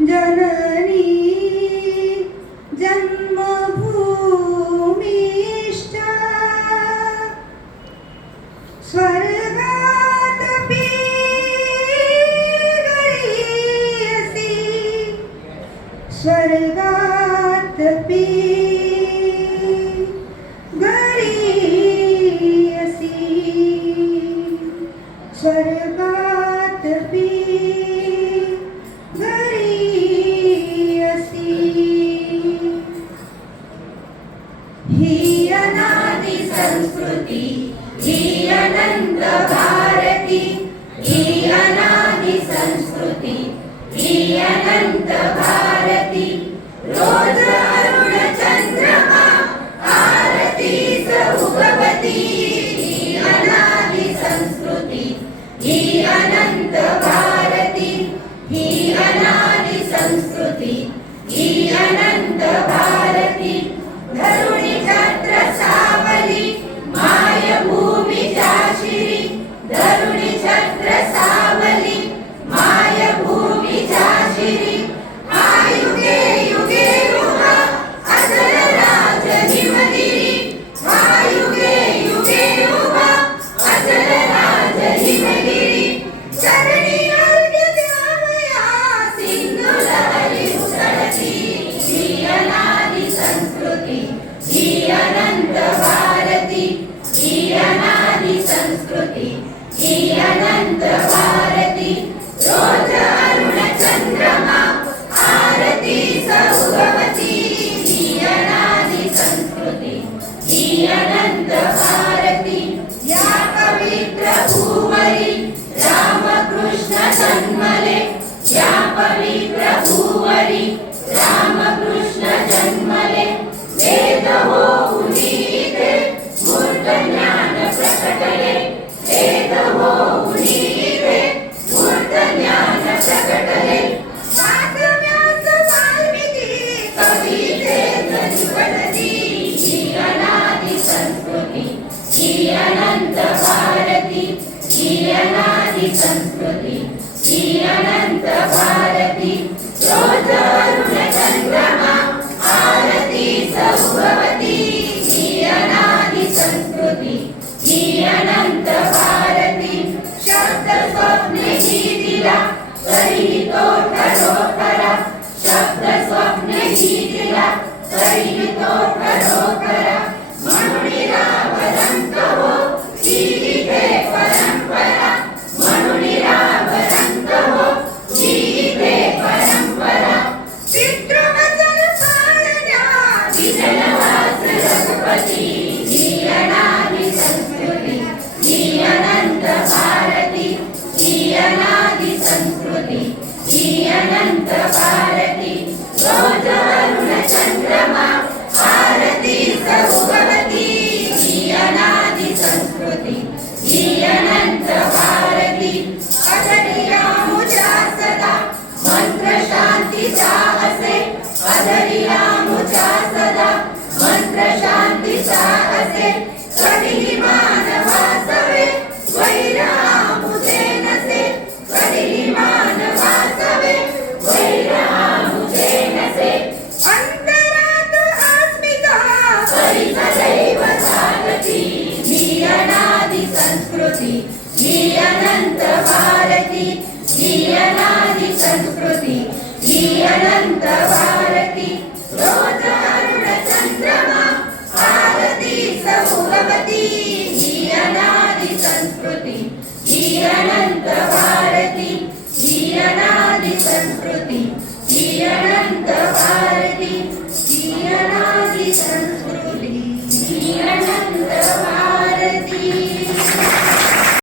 जननी जन्मभूमिश्च स्वर्गादपि गरीयसी स्वर्गादपि गरीयसी स्वर्गादपि गरीयसी ही अनादि संस्कृती ही अनंत भारती ही अनादि संस्कृती ही अनंत भारती रोज अरुण चंद्रमा आरतीच उगवती ही अनादि संस्कृती ही अनंत भारती ही अनादि संस्कृती ही अनंत भारती धरुणी छत्र सावली माय भूमीच्या शिरी धरुणी छत्र सावली माय भूमीच्या शिरी आयुगे युगे उभा अजर राज हिमगिरी आयुगे युगे उभा अजर राज हिमगिरी चरणी अर्घ्य द्यावया सिंधू लहरी उसळती ही अनादि संस्कृती ही अनंत भारती ही अनादि संस्कृती ही अनंत भारती रोज अरुण चंद्रमा आरती सौगवती ही अनादि संस्कृती ही अनंत भारती या पवित्र भूवरी रामकृष्ण जन्मले या पवित्र भूवरी रामकृष्ण जन्मले वेद होऊन इथे मूर्त ज्ञान प्रकटले वेद होऊन इथे मूर्त ज्ञान प्रकटले वाचम्याच वाल्मिकी कवितेच निवडती ही अनादि संस्कृती ही अनंत भारती ही अनादि संस्कृती ही अनंत भारती रोज अरुण चंद्रमा आरती सौगवती ही अनादि संस्कृती ही अनंत भारती शब्द स्वप्ने ही दिला तरीही तो खरोखरा शब्द स्वप्ने ही दिला तरीही तो खरोखरा म्हणून रावरंत हो ही इथे परंपरा म्हणून रावरंत हो ही इथे परंपरा चित्रवचन पाळण्या विजनवास रघुपती ही अनादि संस्कृती ही अनंत भारती ही अनादि संस्कृती ही अनंत भारती रोज अरुण चंद्रमा आरती सौगवती ही अनादि संस्कृती ही अनंत भारती अधरिया मुझा सदा मंत्र शांतीचा असे अधरिया मुझा सदा मंत्र शांतीचा असे कधीही मानवासवे वैर मुझे नसे कधीही मानवासवे वैर मुझे नसे अंतरात अस्मिता परिच दैव जागती ही अनादि संस्कृती ही अनंत भारती ही अनादि संस्कृती ही अनंत भारती रोज अरुण चंद्रमा आरती सौगवती